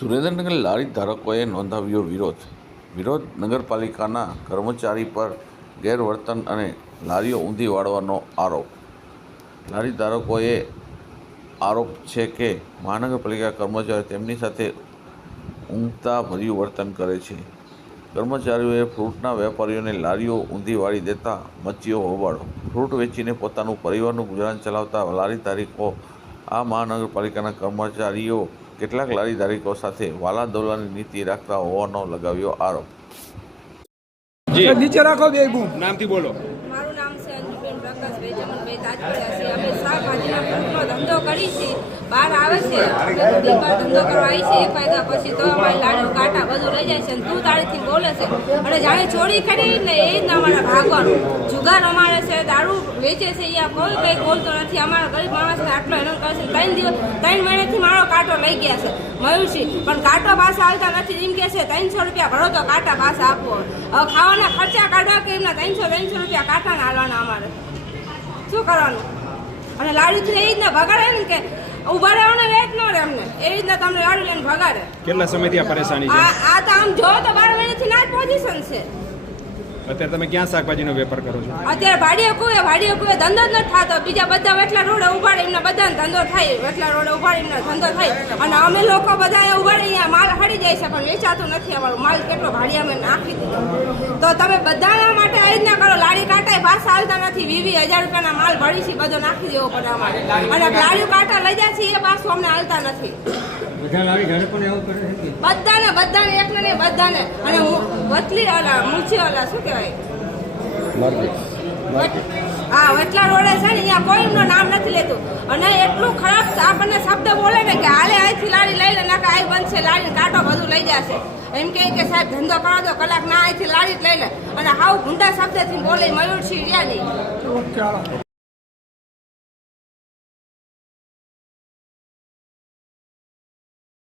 સુરેન્દ્રનગર લારી ધારકોએ નોંધાવ્યો વિરોધ. વિરોધ નગરપાલિકાના કર્મચારી પર ગેરવર્તન અને લારીઓ ઊંધી વાળવાનો આરોપ. લારી ધારકોએ આરોપ છે કે મહાનગરપાલિકા કર્મચારીઓ તેમની સાથે ઊંઘતા ભર્યું વર્તન કરે છે. કર્મચારીઓએ ફ્રૂટના વેપારીઓને લારીઓ ઊંધી વાળી દેતા મચ્યો હોબાળો. ફ્રૂટ વેચીને પોતાનું પરિવારનું ગુજરાન ચલાવતા લારી ધારકો આ મહાનગરપાલિકાના કર્મચારીઓ કેટલાક લારી ધારકો સાથે વાલા દોલાની નીતિ રાખતા હોવાનો લગાવ્યો આરોપ. નીચે રાખો બે નામથી બોલો. મારું નામ છે અંજુબેન પ્રકાશભાઈ જમનભાઈ તાજપુરા છે. અમે શાકભાજીના ફ્રૂટનો ધંધો કરી છે. બહાર આવે છે. અમે તો ધંધો કરવા આવી છે એક વાગ્યા પછી તો અમારી લાડુ કાંટા બધું લઈ જાય છે અને તું તાળીથી બોલે છે. અને જાણે ચોરી કરી ને એ જ અમારે ભાગવાનું. જુગાર અમારે છે દારૂ વેચે છે અહીંયા કોઈ કંઈ બોલતો નથી. અમારા ગરીબ માણસને આટલો હેરાન કરે છે. ત્રણ દિવસ ત્રણ મહિનાથી મારો કાંટો લઈ ગયા છે. મયુરસિંહ પણ કાંટો પાસે હાલતા નથી. એમ કે છે ત્રણસો રૂપિયા ભરો તો કાંટા પાસે આપો. હવે ખાવાના ખર્ચા કાઢવા કે એમના ત્રણસો ત્રણસો રૂપિયા કાંટાના હાલવાના અમારે. શું કરવાનું? અને લાડીથી એ રીતના ભગાડે ને કે ઊભા રહેવાનો વેચ ન રહે અમને. એ રીતના તમને લાડુ લઈને ભગાડે. કેટલા સમયથી આ પરેશાની છે? આ આ તો આમ જો તો બાર મહિનાથી ના જ પોઝિશન છે. અત્યારે તમે ક્યાં શાકભાજીનો વેપાર કરો છો? અત્યારે ભાડીએ કુએ ભાડીએ કુએ ધંધો જ નથી થતો. બીજા બધા એટલા રોડે ઉભાડે, એમને બધાને ધંધો થાય. એટલા રોડે ઉભાડે, એમને ધંધો થાય. અને અમે લોકો બધા ઉભાડે, અહીંયા માલ હડી જાય છે, પણ વેચાતું નથી અમારું. માલ કેટલો ભાડી અમે નાખી દીધો. તો તમે બધાના માટે આ રીતના કરો. લાડી કાંટા પાછા હાલતા નથી. વી વી હજાર રૂપિયાના માલ ભરી છે, બધો નાખી દેવો પડે અમારે. અને લાડી કાંટા લઈ જાય છે, એ પાછું અમને હાલતા નથી. બધાને બધાને એક ને બધાને. અને હું વતલી ઓલા મૂછી ઓલા શું કહેવાય હા વટલા રોડે છે ને અહીંયા કોઈનું નામ નથી લેતું. અને એટલું ખરાબ આપણને શબ્દ બોલે ને કે હાલે અહીંથી લાડી લઈ લે નાકા આઈ બનશે લાડી કાંટો બધું લઈ જશે. એમ કે કે સાહેબ ધંધો કરો દો કલાક ના અહીંથી લાડી જ લઈ લે. અને હાવ ગુંડા શબ્દથી બોલે રહ્યા નહીં. ઓકે હાલો